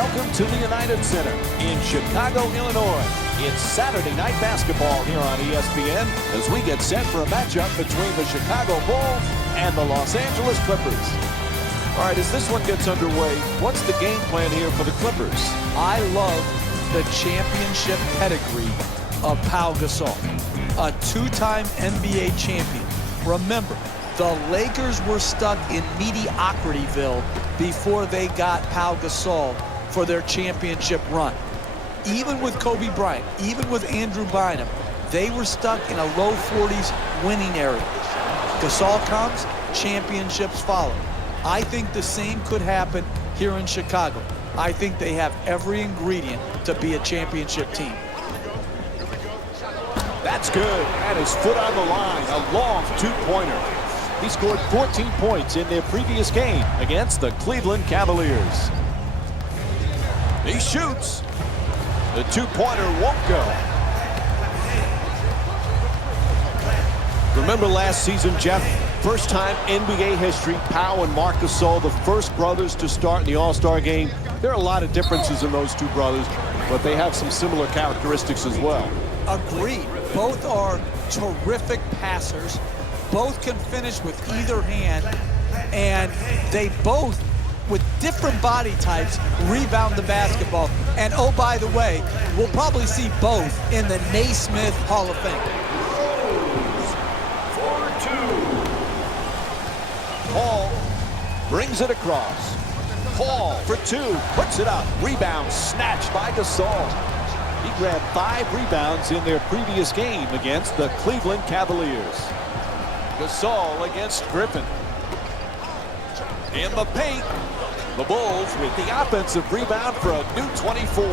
Welcome to the United Center in Chicago, Illinois. It's Saturday night basketball here on ESPN as we get set for a matchup between the Chicago Bulls and the Los Angeles Clippers. All right, as this one gets underway, what's the game plan here for the Clippers? I love the championship pedigree of Pau Gasol, a two-time NBA champion. Remember, the Lakers were stuck in mediocrityville before they got Pau Gasol for their championship run. Even with Kobe Bryant, even with Andrew Bynum, they were stuck in a low 40s winning area. Gasol comes, championships follow. I think the same could happen here in Chicago. I think they have every ingredient to be a championship team. That's good. And his foot on the line, a long two-pointer. He scored 14 points in their previous game against the Cleveland Cavaliers. He shoots. The two-pointer won't go. Remember last season, Jeff? First time NBA history, Pau and Marc Gasol, the first brothers to start in the All-Star game. There are a lot of differences in those two brothers, but they have some similar characteristics as well. Agreed. Both are terrific passers. Both can finish with either hand, and they both, with different body types, rebound the basketball. And oh, by the way, we'll probably see both in the Naismith Hall of Fame. Paul brings it across. Paul for two, puts it up. Rebound snatched by Gasol. He grabbed 5 rebounds in their previous game against the Cleveland Cavaliers. Gasol against Griffin. In the paint, the Bulls with the offensive rebound for a new 24.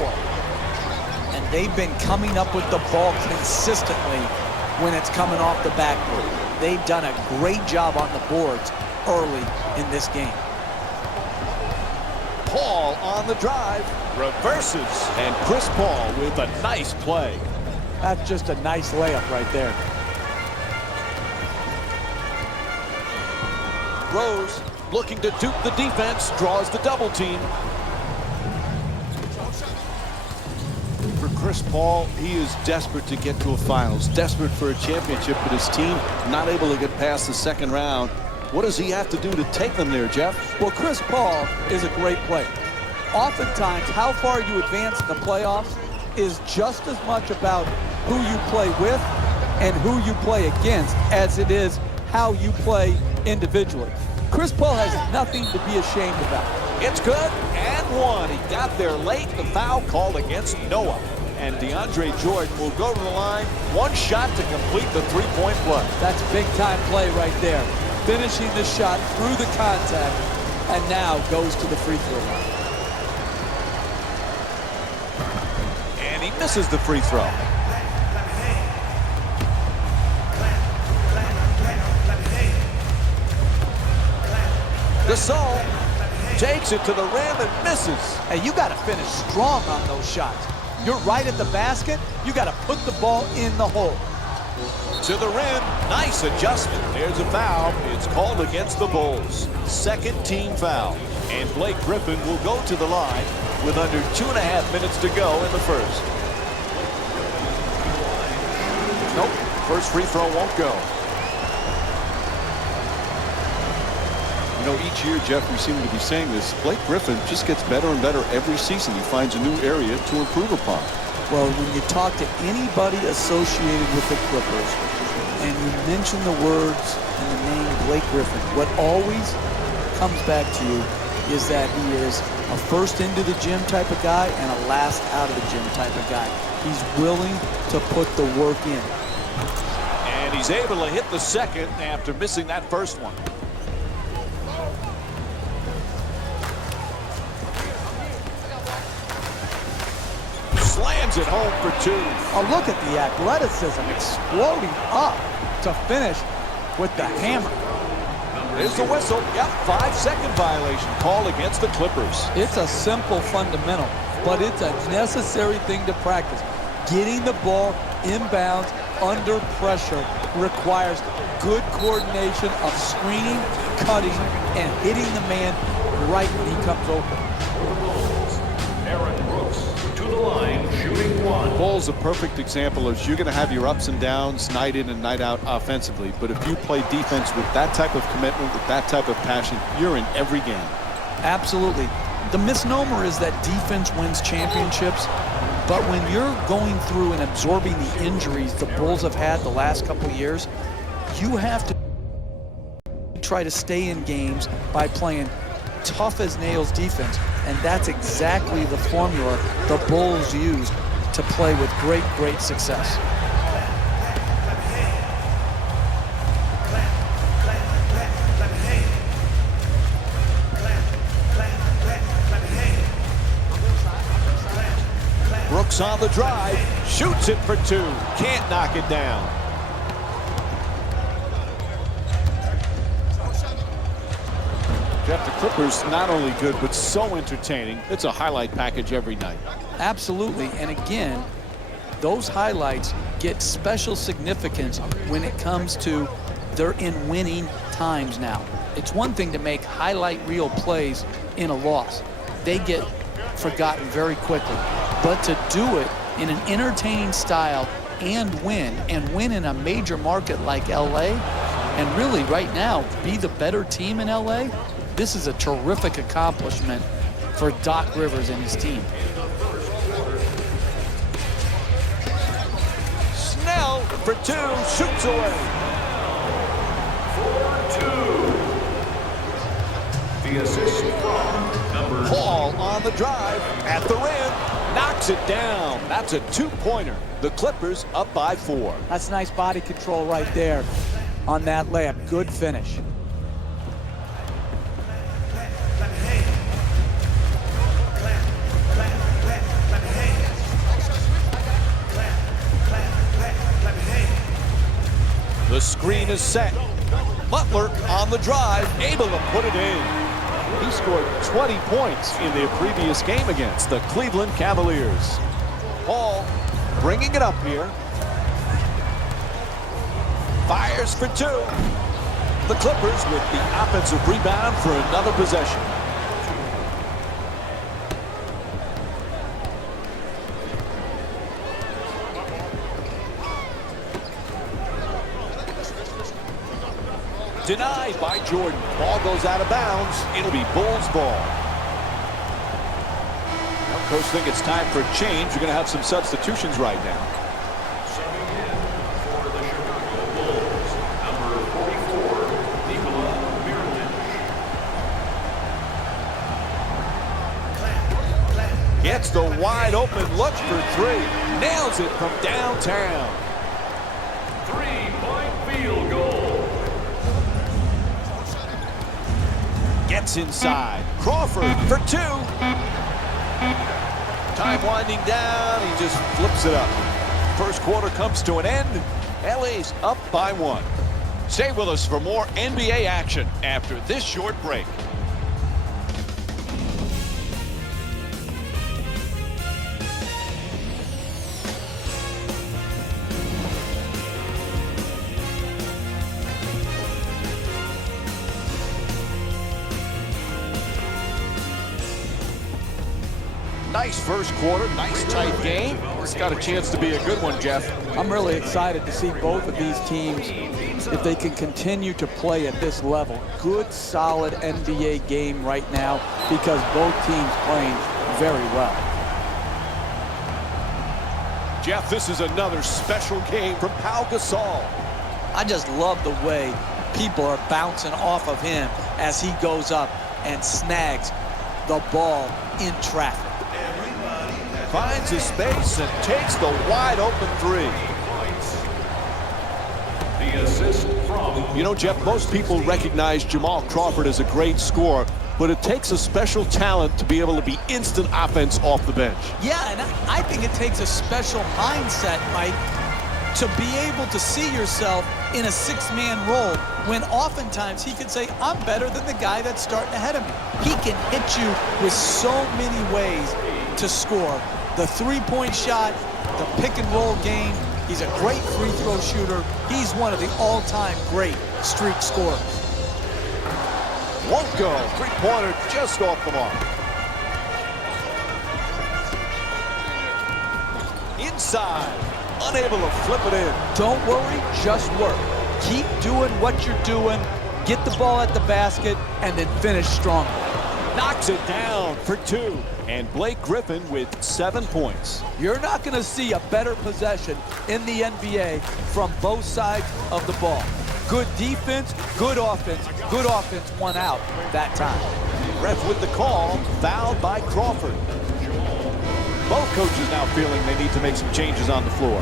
And they've been coming up with the ball consistently when it's coming off the backboard. They've done a great job on the boards early in this game. Paul on the drive, reverses, and Chris Paul with a nice play. That's just a nice layup right there. Rose looking to dupe the defense, draws the double team. For Chris Paul, he is desperate to get to a finals, desperate for a championship, but his team not able to get past the second round. What does he have to do to take them there, Jeff? Well, Chris Paul is a great player. Oftentimes, how far you advance in the playoffs is just as much about who you play with and who you play against as it is how you play individually. Chris Paul has nothing to be ashamed about. It's good, and one. He got there late, the foul called against Noah. And DeAndre Jordan will go to the line. One shot to complete the three-point play. That's big-time play right there. Finishing the shot through the contact, and now goes to the free throw line. And he misses the free throw. Gasol takes it to the rim and misses. Hey, you got to finish strong on those shots. You're right at the basket. You got to put the ball in the hole. To the rim, nice adjustment. There's a foul. It's called against the Bulls. Second team foul. And Blake Griffin will go to the line with under 2.5 minutes to go in the first. Nope, first free throw won't go. You know, each year, Jeff, we seem to be saying this, Blake Griffin just gets better and better every season. He finds a new area to improve upon. Well, when you talk to anybody associated with the Clippers and you mention the words and the name Blake Griffin, what always comes back to you is that he is a first into the gym type of guy and a last out of the gym type of guy. He's willing to put the work in. And he's able to hit the second after missing that first one. Slams it home for 2. Oh, look at the athleticism exploding up to finish with the hammer. There's the whistle. Yep, 5-second violation called against the Clippers. It's a simple fundamental, but it's a necessary thing to practice. Getting the ball inbounds under pressure requires good coordination of screening, cutting, and hitting the man right when he comes open. Bull's a perfect example of you're going to have your ups and downs night in and night out offensively, but if you play defense with that type of commitment, with that type of passion, you're in every game. Absolutely. The misnomer is that defense wins championships, but when you're going through and absorbing the injuries the Bulls have had the last couple of years, you have to try to stay in games by playing tough as nails defense, and that's exactly the formula the Bulls used to play with great success. Brooks on the drive, shoots it for two, can't knock it down. Jeff, the Clippers not only good, but so entertaining. It's a highlight package every night. Absolutely, and again, those highlights get special significance when it comes to they're in winning times now. It's one thing to make highlight reel plays in a loss. They get forgotten very quickly. But to do it in an entertaining style and win in a major market like LA, and really right now be the better team in LA, this is a terrific accomplishment for Doc Rivers and his team. Snell for two, shoots away. 4-2. The assist from number Paul on the drive, at the rim, knocks it down. That's a two-pointer. The Clippers up by 4. That's nice body control right there on that layup. Good finish. The screen is set. Butler on the drive, able to put it in. He scored 20 points in their previous game against the Cleveland Cavaliers. Paul bringing it up here. Fires for two. The Clippers with the offensive rebound for another possession. Denied by Jordan. Ball goes out of bounds. It'll be Bulls ball. Now, coach think it's time for a change. You're going to have some substitutions right now. subbing in for the Chicago Bulls, number 44, Nikola Mirotic. Gets the wide open look for three. Nails it from downtown. 3-point field goal. Gets inside. Crawford for two. Time winding down. He just flips it up. First quarter comes to an end. LA's up by 1. Stay with us for more NBA action after this short break. Nice first quarter, nice tight game. It's got a chance to be a good one, Jeff. I'm really excited to see both of these teams, if they can continue to play at this level. Good, solid NBA game right now because both teams playing very well. Jeff, this is another special game from Pau Gasol. I just love the way people are bouncing off of him as he goes up and snags the ball in traffic. Finds his space and takes the wide open three. The assist from You know, Jeff, most people recognize Jamal Crawford as a great scorer, but it takes a special talent to be able to be instant offense off the bench. Yeah, and I think it takes a special mindset, Mike, to be able to see yourself in a six-man role when oftentimes he can say, I'm better than the guy that's starting ahead of me. He can hit you with so many ways to score. The three-point shot, the pick-and-roll game. He's a great free throw shooter. He's one of the all-time great streak scorers. Won't go. Three-pointer just off the mark. inside. Unable to flip it in. Don't worry, just work. Keep doing what you're doing. Get the ball at the basket and then finish strongly. Knocks it down for 2. And Blake Griffin with 7 points. You're not going to see a better possession in the NBA from both sides of the ball. Good defense, good offense. Good offense won out that time. Ref with the call, fouled by Crawford. Both coaches now feeling they need to make some changes on the floor.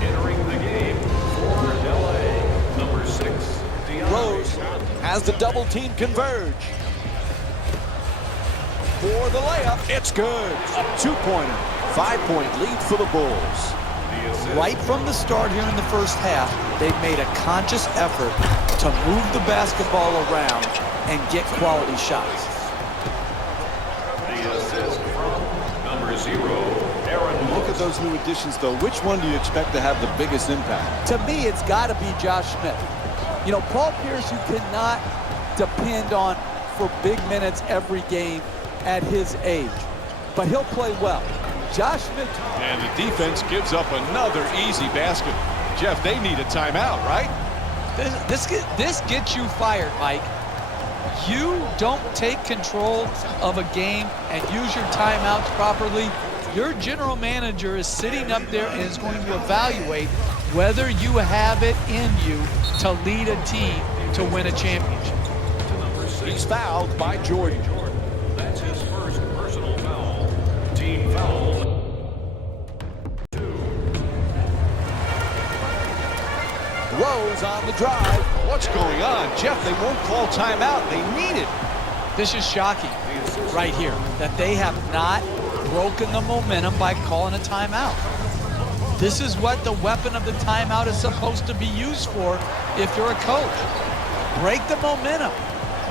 Entering the game for LA, number 6, Rose has the double team converge. For the layup, it's good. A 2-pointer, 5-point lead for the Bulls. Right from the start here in the first half, they've made a conscious effort to move the basketball around and get quality shots. The assist from number 0, Aaron. Look at those new additions, though. Which one do you expect to have the biggest impact? To me, it's got to be Josh Smith. You know, Paul Pierce, you cannot depend on for big minutes every game at his age, but he'll play well. Josh Smith. And the defense gives up another easy basket. Jeff, they need a timeout, right? This gets you fired, Mike. You don't take control of a game and use your timeouts properly. Your general manager is sitting up there and is going to evaluate whether you have it in you to lead a team to win a championship. He's fouled by Jordan. That's his first personal foul. Team foul. Rose on the drive. What's going on? Jeff, they won't call timeout. They need it. This is shocking right here, that they have not broken the momentum by calling a timeout. This is what the weapon of the timeout is supposed to be used for if you're a coach. Break the momentum.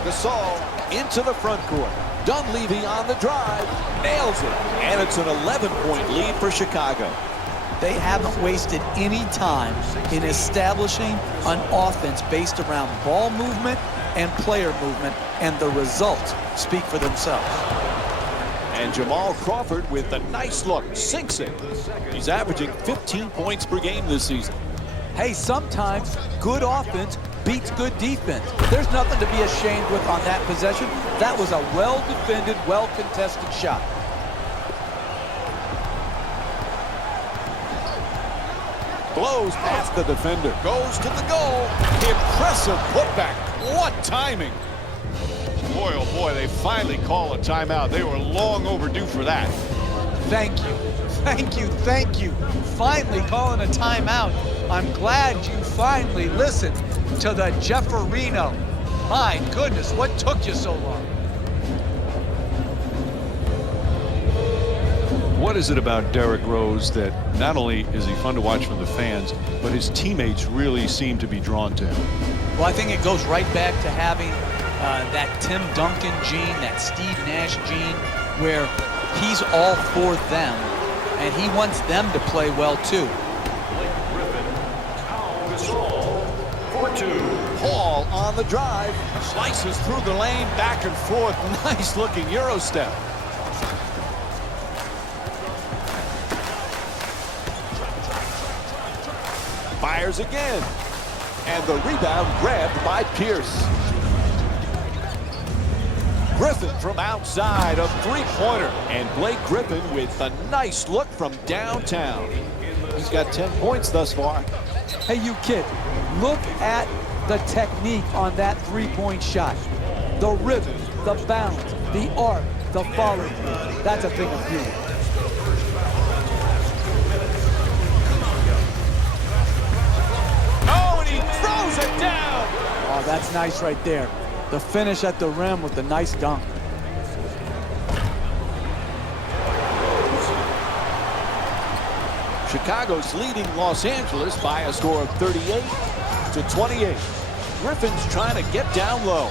Gasol into the front court. Dunleavy on the drive. Nails it. And it's an 11-point lead for Chicago. They haven't wasted any time in establishing an offense based around ball movement and player movement, and the results speak for themselves. And Jamal Crawford with a nice look, sinks it. He's averaging 15 points per game this season. Hey, sometimes good offense beats good defense. There's nothing to be ashamed with on that possession. That was a well-defended, well-contested shot. Blows past the defender, goes to the goal. Impressive putback. What timing. Boy, oh boy, they finally call a timeout. They were long overdue for that. Thank you. Thank you. Thank you. Finally calling a timeout. I'm glad you finally listened to the Jefferino. My goodness, what took you so long? What is it about Derrick Rose that not only is he fun to watch for the fans, but his teammates really seem to be drawn to him? Well, I think it goes right back to having that Tim Duncan gene, that Steve Nash gene, where he's all for them, and he wants them to play well too. Blake Griffin, Pau Gasol for 2. Paul on the drive, slices through the lane, back and forth. Nice looking Euro step. Fires again. And the rebound grabbed by Pierce. Griffin from outside, a three-pointer. And Blake Griffin with a nice look from downtown. He's got 10 points thus far. Hey, you kid, look at the technique on that three-point shot. The rhythm, the bounce, the arc, the follow. That's a thing of beauty. Oh, and he throws it down. Oh, that's nice right there. The finish at the rim with the nice dunk. Chicago's leading Los Angeles by a score of 38-28. Griffin's trying to get down low.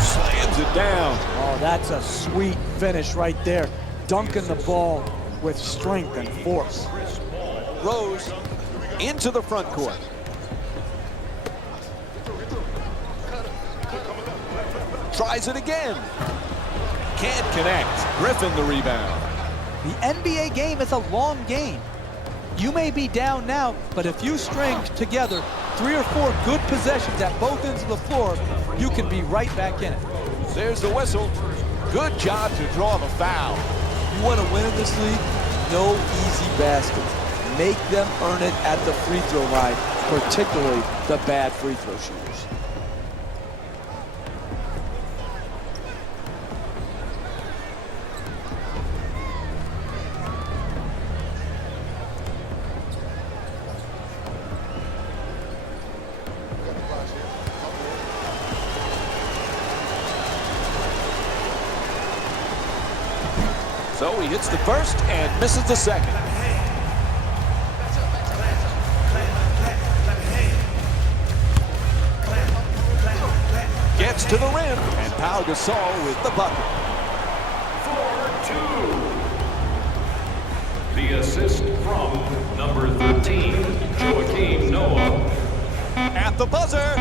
Slams it down. Oh, that's a sweet finish right there. Dunking the ball with strength and force. Rose into the front court. Tries it again. Can't connect. Griffin the rebound. The NBA game is a long game. You may be down now, but if you string together 3 or 4 good possessions at both ends of the floor, you can be right back in it. There's the whistle. Good job to draw the foul. You want to win in this league? No easy baskets. Make them earn it at the free throw line, particularly the bad free throw shooters. So he hits the first and misses the second. Gets to the rim, and Pau Gasol with the bucket. 4-2. The assist from number 13, Joakim Noah. At the buzzer.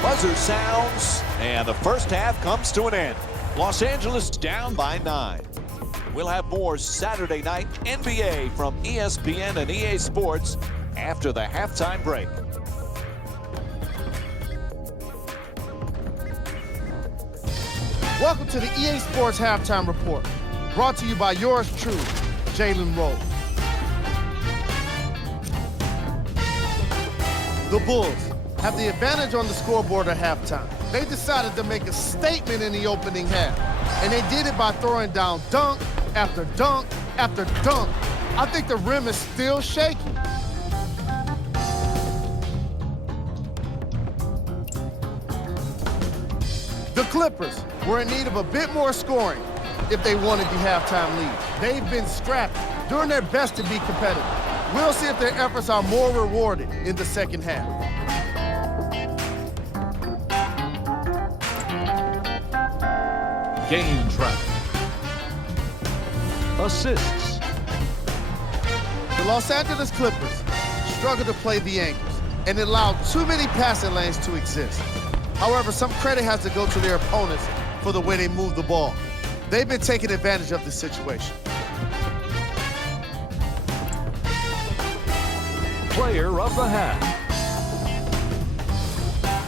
Buzzer sounds, and the first half comes to an end. Los Angeles down by 9. We'll have more Saturday night NBA from ESPN and EA Sports after the halftime break. Welcome to the EA Sports Halftime Report, brought to you by yours truly, Jalen Rose. The Bulls have the advantage on the scoreboard at halftime. They decided to make a statement in the opening half, and they did it by throwing down dunk after dunk after dunk. I think the rim is still shaky. The Clippers were in need of a bit more scoring if they wanted the halftime lead. They've been scrappy, doing their best to be competitive. We'll see if their efforts are more rewarded in the second half. Game traffic. Assists. The Los Angeles Clippers struggled to play the angles and allowed too many passing lanes to exist. However, some credit has to go to their opponents for the way they move the ball. They've been taking advantage of this situation. Player of the half.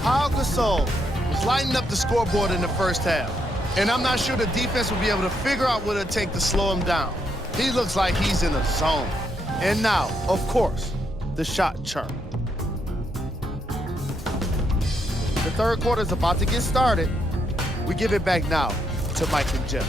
Pau Gasol was lighting up the scoreboard in the first half, and I'm not sure the defense will be able to figure out what it'll take to slow him down. He looks like he's in a zone. And now, of course, the shot chart. The third quarter is about to get started. We give it back now to Mike and Jeff.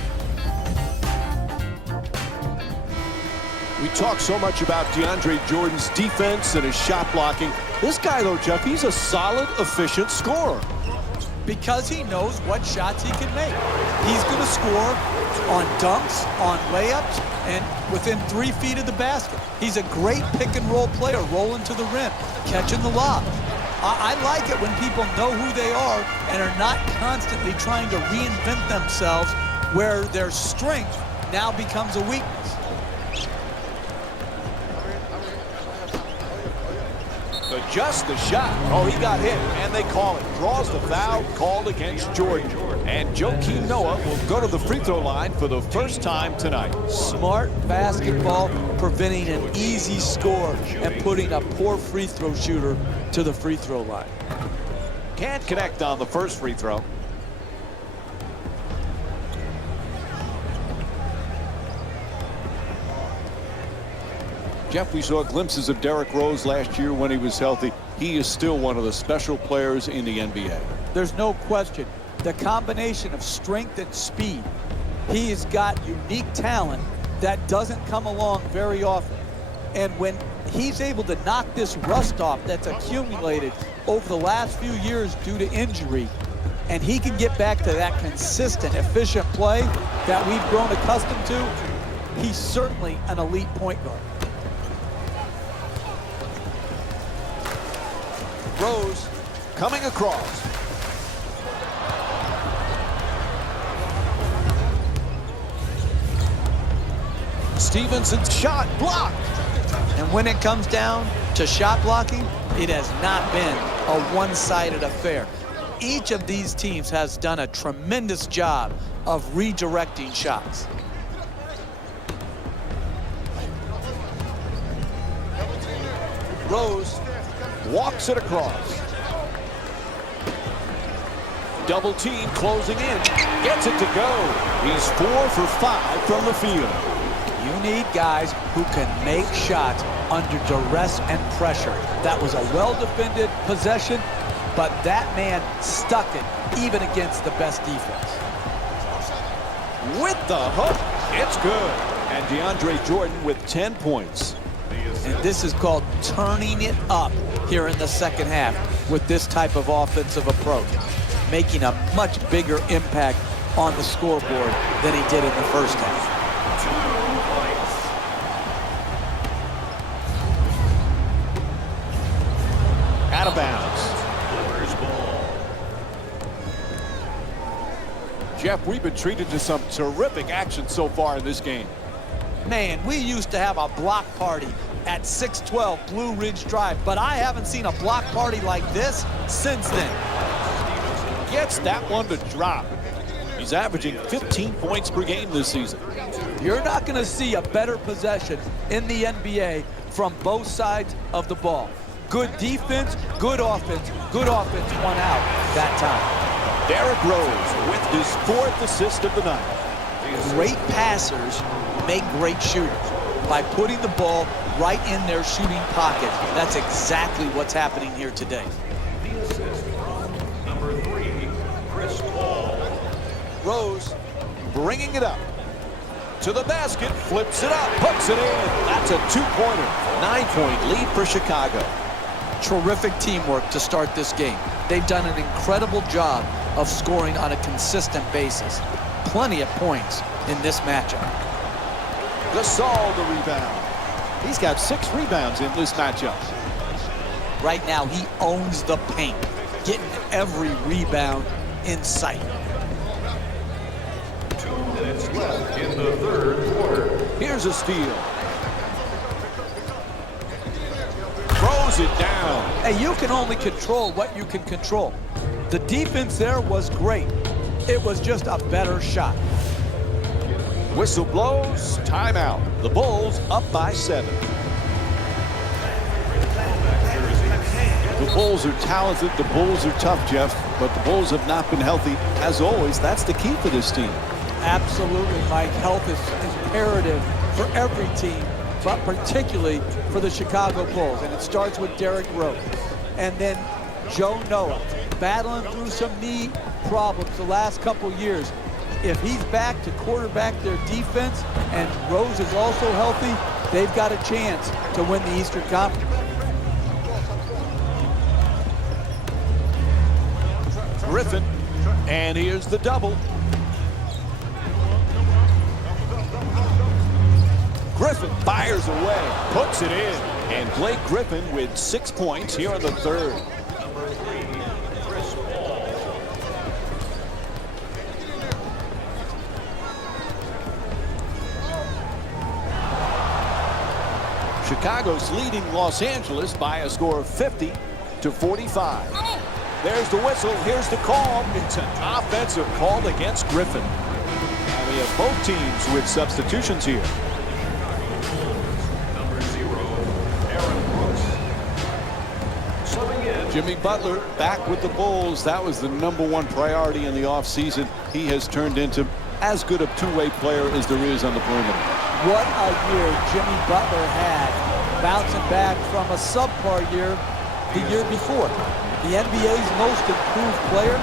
We talk so much about DeAndre Jordan's defense and his shot blocking. This guy, though, Jeff, he's a solid, efficient scorer. Because he knows what shots he can make. He's going to score on dunks, on layups, and within 3 feet of the basket. He's a great pick-and-roll player, rolling to the rim, catching the lob. I like it when people know who they are and are not constantly trying to reinvent themselves where their strength now becomes a weakness. Adjusts the shot. Oh, he got hit, and they call it. Draws the foul called against Jordan. And Joakim Noah will go to the free throw line for the first time tonight. Smart basketball, preventing an easy score and putting a poor free throw shooter to the free throw line. Can't connect on the first free throw. Jeff, we saw glimpses of Derrick Rose last year when he was healthy. He is still one of the special players in the NBA. There's no question. The combination of strength and speed. He has got unique talent that doesn't come along very often. And when he's able to knock this rust off that's accumulated over the last few years due to injury, and he can get back to that consistent, efficient play that we've grown accustomed to, he's certainly an elite point guard. Rose coming across. Stevenson's shot blocked. And when it comes down to shot blocking, it has not been a one-sided affair. Each of these teams has done a tremendous job of redirecting shots. Rose walks it across. Double team closing in. Gets it to go. He's 4 for 5 from the field. You need guys who can make shots under duress and pressure. That was a well-defended possession, but that man stuck it even against the best defense. With the hook, it's good. And DeAndre Jordan with 10 points. And this is called turning it up here in the second half with this type of offensive approach, making a much bigger impact on the scoreboard than he did in the first half. Out of bounds. Jeff, we've been treated to some terrific action so far in this game. Man, we used to have a block party at 612 Blue Ridge Drive, but I haven't seen a block party like this since then. Gets that one to drop. He's averaging 15 points per game this season. You're not going to see a better possession in the NBA from both sides of the ball. Good defense, good offense won out that time. Derrick Rose with his 4th assist of the night. Great passers make great shooters by putting the ball right in their shooting pocket. That's exactly what's happening here today. The assist from number 3, Chris Paul. Rose bringing it up to the basket, flips it up, hooks it in. That's a 2-pointer. 9-point lead for Chicago. Terrific teamwork to start this game. They've done an incredible job of scoring on a consistent basis. Plenty of points in this matchup. Gasol the rebound. He's got 6 rebounds in this matchup. Right now, he owns the paint, getting every rebound in sight. 2 minutes left in the third quarter. Here's a steal. Throws it down. Hey, you can only control what you can control. The defense there was great. It was just a better shot. Whistle blows, timeout. The Bulls up by 7. The Bulls are talented, the Bulls are tough, Jeff, but the Bulls have not been healthy. As always, that's the key for this team. Absolutely, Mike. Health is imperative for every team, but particularly for the Chicago Bulls. And it starts with Derrick Rose. And then Joe Noah, battling through some knee problems the last couple years. If he's back to quarterback their defense and Rose is also healthy, they've got a chance to win the Eastern Conference. Griffin, and here's the double. Griffin fires away, puts it in, and Blake Griffin with 6 points here in the third. Number 3, Chris Paul. Chicago's leading Los Angeles by a score of 50-45. There's the whistle, here's the call. It's an offensive call against Griffin. And we have both teams with substitutions here. Number 0, Aaron Brooks. Subbing in. Jimmy Butler back with the Bulls. That was the #1 priority in the offseason. He has turned into as good a two-way player as there is on the perimeter. What a year Jimmy Butler had, bouncing back from a subpar year the year before. The NBA's most improved player,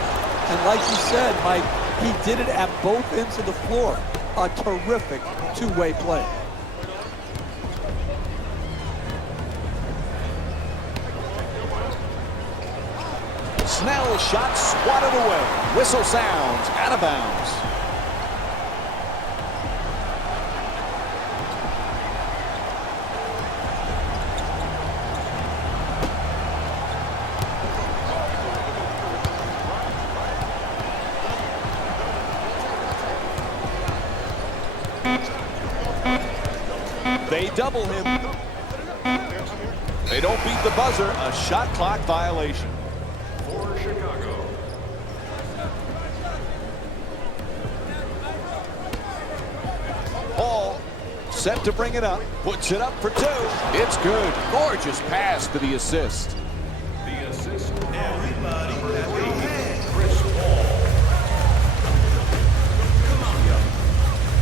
and like you said, Mike, he did it at both ends of the floor. A terrific two-way play. Snell shot swatted away. Whistle sounds, out of bounds. They double him. They don't beat the buzzer. A shot clock violation. For Chicago. set to bring it up. Puts it up for two. It's good. Gorgeous pass to the assist. The assist on number 3, Chris Paul.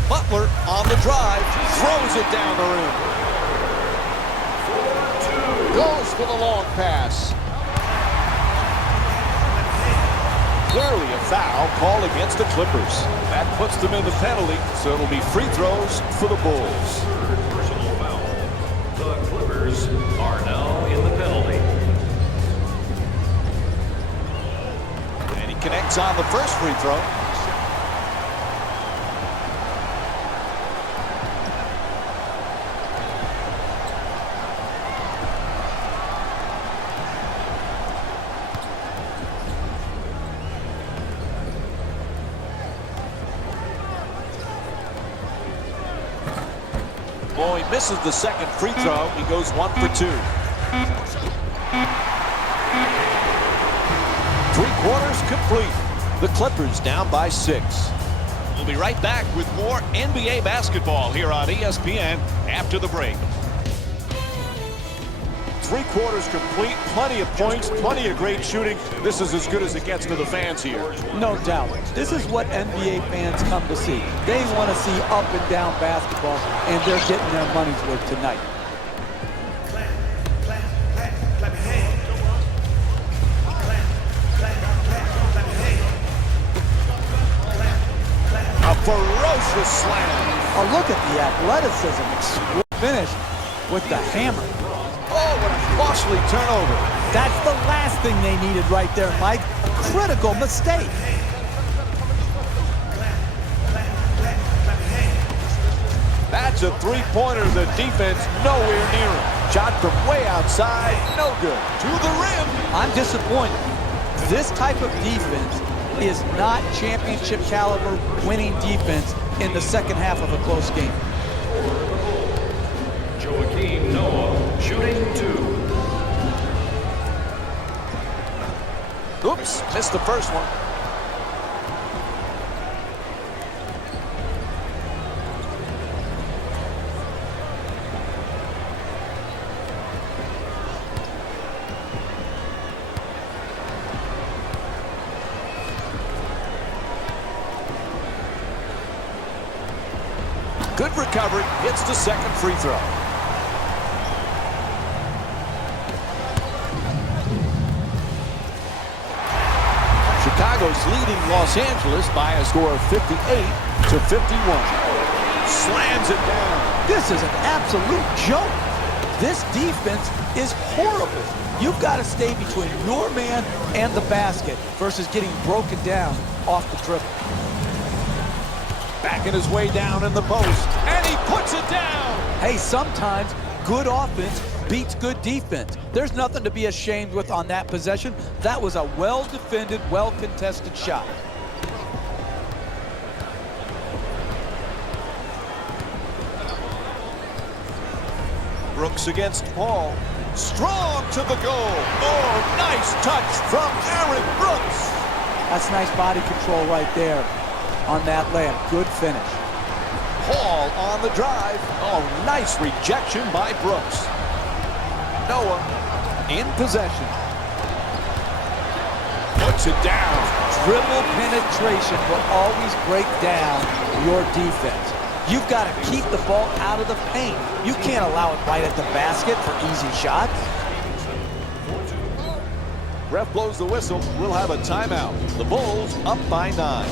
Butler on the drive. Throws it down the rim. Goes for the long pass. Clearly a foul called against the Clippers. That puts them in the penalty, so it'll be free throws for the Bulls. Third personal foul. The Clippers are now in the penalty. And he connects on the first free throw. Oh, he misses the second free throw. He goes 1 for 2. 3 quarters complete. The Clippers down by 6. We'll be right back with more NBA basketball here on ESPN after the break. 3 quarters complete. Plenty of points, plenty of great shooting. This is as good as it gets to the fans here. No doubt. This is what NBA fans come to see. They want to see up and down basketball, and they're getting their money's worth tonight. A ferocious slam. Oh, look at the athleticism. Finish with the hammer. Oh, what a costly turnover. That's the last thing they needed right there, Mike. Critical mistake. That's a three-pointer. The defense nowhere near him. Shot from way outside, no good. To the rim. I'm disappointed. This type of defense is not championship caliber winning defense in the second half of a close game. Joakim Noah shooting 2. Oops, missed the first one. Good recovery, hits the second free throw. Chicago's leading Los Angeles by a score of 58-51. Slams it down. This is an absolute joke. This defense is horrible. You've got to stay between your man and the basket versus getting broken down off the dribble. Backing his way down in the post, and he puts it down. Hey, sometimes good offense beats good defense. There's nothing to be ashamed with on that possession. That was a well-defended, well-contested shot. Brooks against Paul. Strong to the goal. Oh, nice touch from Aaron Brooks. That's nice body control right there on that layup. Good finish. Paul on the drive. Oh, nice rejection by Brooks. Noah in possession. Puts it down. Dribble penetration will always break down your defense. You've got to keep the ball out of the paint. You can't allow it right at the basket for easy shots. Ref blows the whistle. We'll have a timeout. The Bulls up by 9.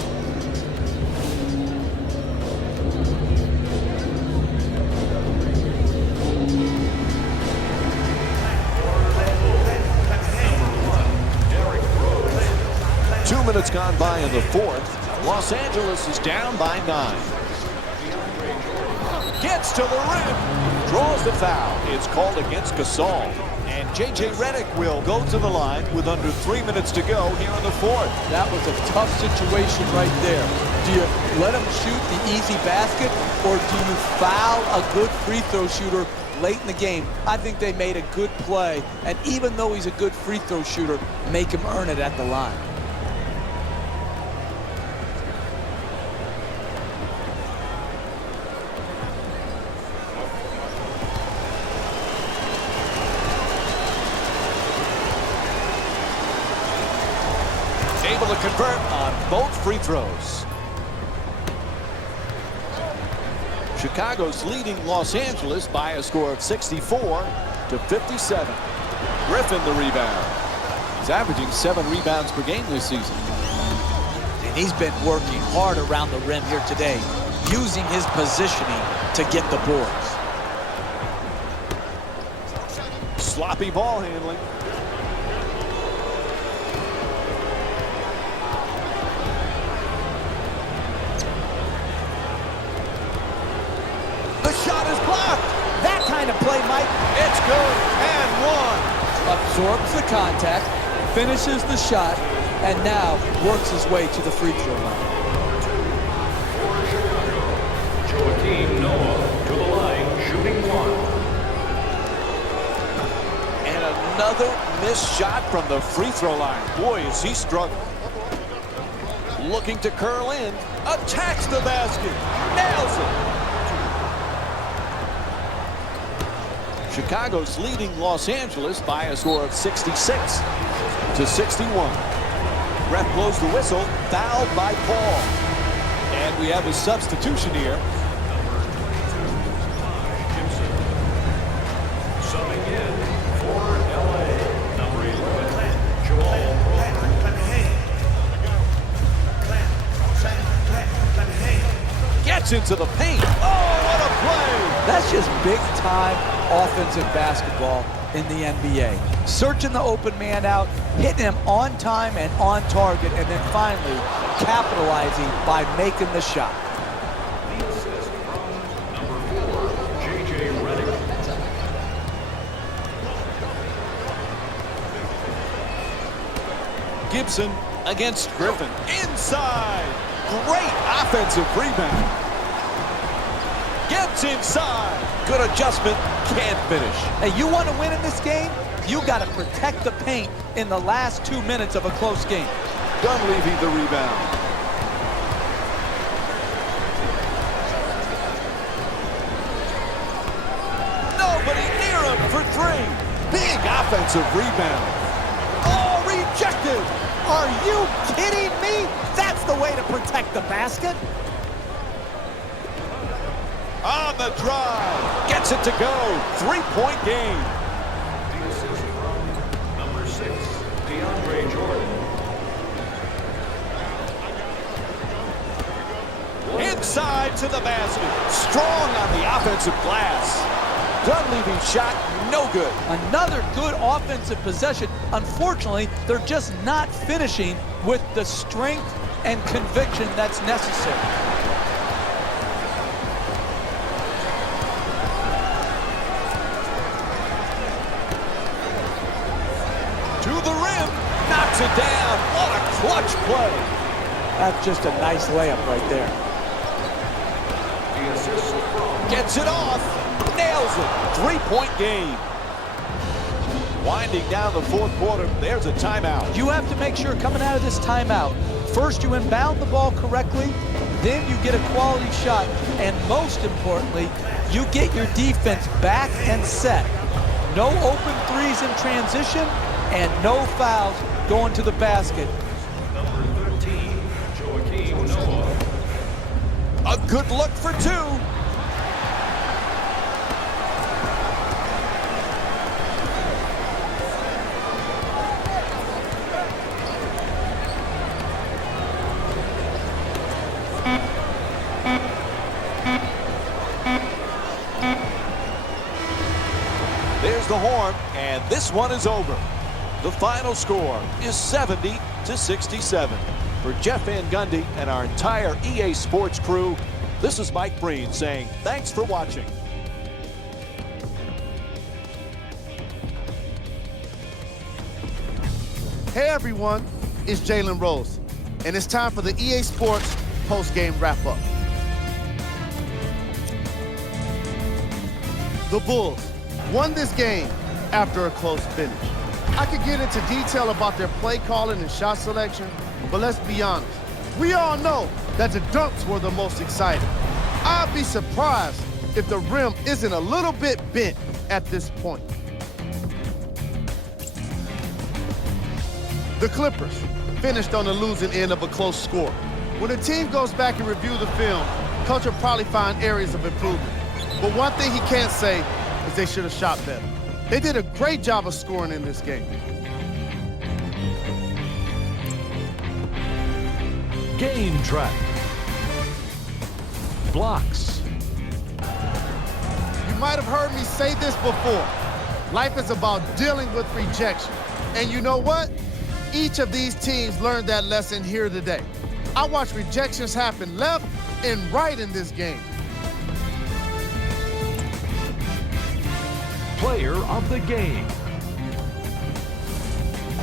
Two minutes gone by in the fourth. Los Angeles is down by 9. Gets to the rim. Draws the foul. It's called against Gasol. And J.J. Redick will go to the line with under 3 minutes to go here in the fourth. That was a tough situation right there. Do you let him shoot the easy basket, or do you foul a good free throw shooter late in the game? I think they made a good play, and even though he's a good free throw shooter, make him earn it at the line. able to convert on both free throws. Chicago's leading Los Angeles by a score of 64-57. Griffin the rebound. He's averaging 7 rebounds per game this season. And he's been working hard around the rim here today, using his positioning to get the boards. Sloppy ball handling. The shot is blocked. That kind of play, Mike. It's good and one. Absorbs the contact, finishes the shot, and now works his way to the free throw line. For Chicago, Joakim Noah to the line, shooting 1. And another missed shot from the free throw line. Boy, is he struggling. Looking to curl in. Attacks the basket. Nails it. Chicago's leading Los Angeles by a score of 66-61. Ref blows the whistle. Fouled by Paul. And we have a substitution here. Subbing in for LA, number 11, Joel. Gets into the paint. Oh, what a play! That's just big-time offensive basketball in the NBA. Searching the open man out, hitting him on time and on target, and then finally capitalizing by making the shot. The assist from number 4, J.J. Redick. Gibson against Griffin. Inside. Great offensive rebound. Gets inside. Good adjustment. Can't finish. Hey, you want to win in this game? You got to protect the paint in the last 2 minutes of a close game. Dunleavy the rebound. Nobody near him for 3. Big offensive rebound. Oh, rejected. Are you kidding me? That's the way to protect the basket. On the drive. Gets it to go. 3-point game. The assist from number 6, DeAndre Jordan. Inside to the basket. Strong on the offensive glass. Dunleavy shot no good. Another good offensive possession. Unfortunately, they're just not finishing with the strength and conviction that's necessary. To the rim. Knocks it down. What a clutch play. That's just a nice layup right there. The assist from Gets it off. Nails it. 3-point game. Winding down the fourth quarter. There's a timeout. You have to make sure coming out of this timeout, first you inbound the ball correctly, then you get a quality shot, and most importantly, you get your defense back and set. No open threes in transition, and no fouls going to the basket. number 13, Joakim Noah. A good look for 2. There's the horn, and this one is over. The final score is 70-67. For Jeff Van Gundy and our entire EA Sports crew, this is Mike Breen saying thanks for watching. Hey everyone, it's Jalen Rose, and it's time for the EA Sports post-game wrap-up. The Bulls won this game after a close finish. I could get into detail about their play calling and shot selection, but let's be honest. We all know that the dunks were the most exciting. I'd be surprised if the rim isn't a little bit bent at this point. The Clippers finished on the losing end of a close score. When the team goes back and review the film, coach will probably find areas of improvement. But one thing he can't say is they should have shot better. They did a great job of scoring in this game. Game track. Blocks. You might have heard me say this before. Life is about dealing with rejection. And you know what? Each of these teams learned that lesson here today. I watched rejections happen left and right in this game. Player of the game.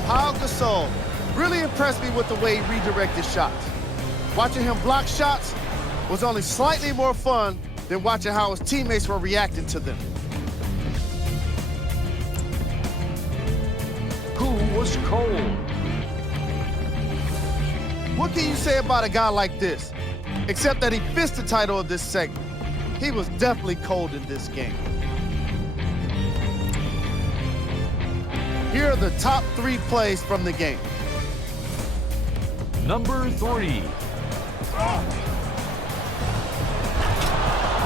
Pau Gasol really impressed me with the way he redirected shots. Watching him block shots was only slightly more fun than watching how his teammates were reacting to them. Who was cold? What can you say about a guy like this? Except that he fits the title of this segment. He was definitely cold in this game. Here are the top 3 plays from the game. Number 3.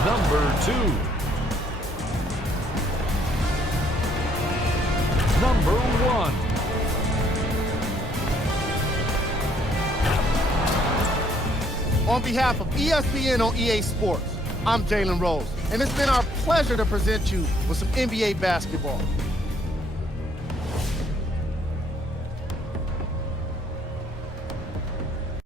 Number 2. Number 1. On behalf of ESPN on EA Sports, I'm Jalen Rose, and it's been our pleasure to present you with some NBA basketball.